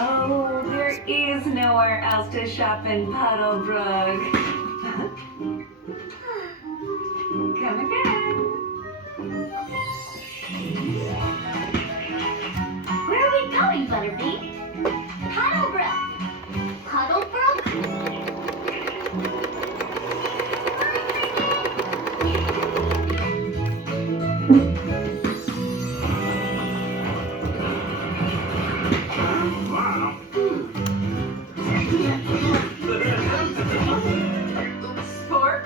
Oh, there is nowhere else to shop in Puddlebrook. Come again. Where are we going, Butterbean? Puddlebrook. Puddlebrook? Spork?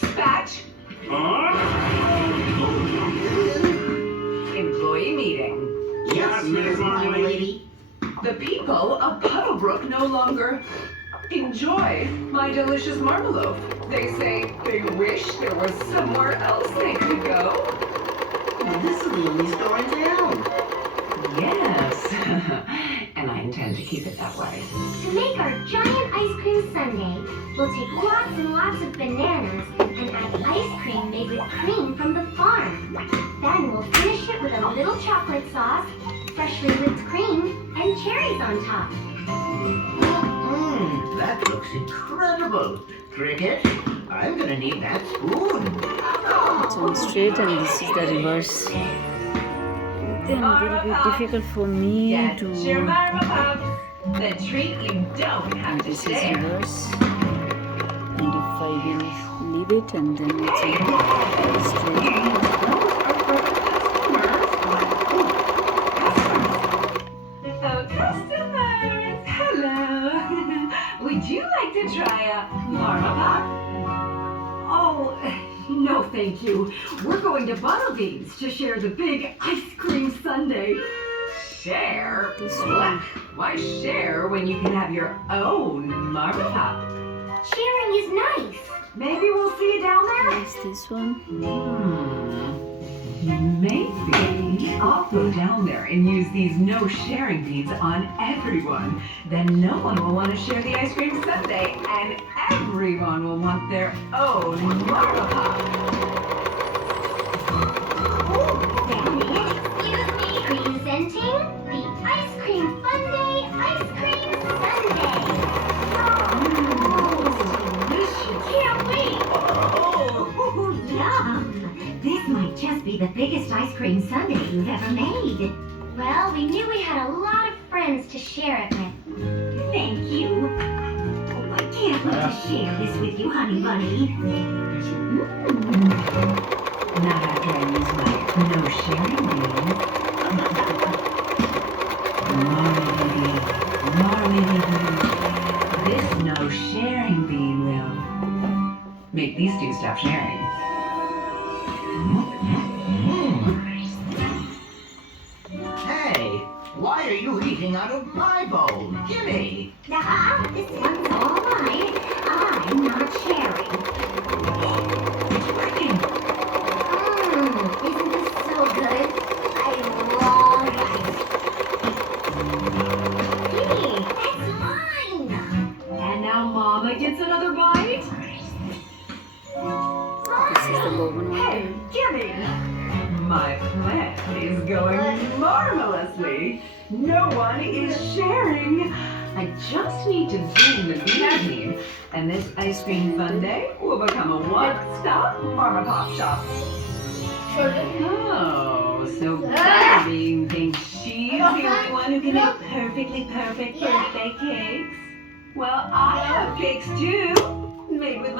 Spatch? Employee meeting. Yes, Miss Marmalade Lady. The people of Puddlebrook no longer enjoy my delicious marmalade. They say they wish there was somewhere else they could go. Well, this is the only store in town. Yes, and I intend to keep it that way. To make our giant ice cream sundae, we'll take lots and lots of bananas and add ice cream made with cream from the farm. Then we'll finish it with a little chocolate sauce, freshly whipped cream, and cherries on top. That looks incredible. Cricket, I'm gonna need that spoon. Turn straight and this is the reverse. Then it will be difficult for me Get to. your marma puff. The treat you don't have And to this is share. reverse. And if I will leave it and then it's straight. Oh, customers! Hello! Would you like to try a marma puff? Oh, no thank you. We're going to Buttlebean's to share the big ice cream sundae. Share? This What? one. Why share when you can have your own marma puff? Sharing is nice. Maybe we'll see you down there? Is this one? Maybe I'll go down there and use these no sharing beads on everyone. Then no one will want to share the ice cream sundae, and everyone will want their own marma puff. Excuse me, presenting the ice cream sundae ice cream sundae. Delicious! Can't wait. Oh, yum! This might just be the biggest ice cream sundae you've ever made. Well, we knew we had a lot of friends to share it with. Thank you. Oh, I can't wait to share this with you, honey bunny. Not after I use my no sharing bead. This no sharing bead will make these two stop sharing. Hey, why are you eating out of my bowl? Gimme! This one's all mine. I'm not sharing. It's working. Isn't this so good? I love ice. Gimme, that's mine. And now Mama gets another bite? This is the bourbon Hey, one. Gimme! My plan is going marvelously. No one is sharing. I just need to zoom the bean, and this ice cream sundae will become a one-stop marma pop shop. Oh, so Butterbean thinks she's the only one who can make perfect birthday cakes? Well, I have cakes too.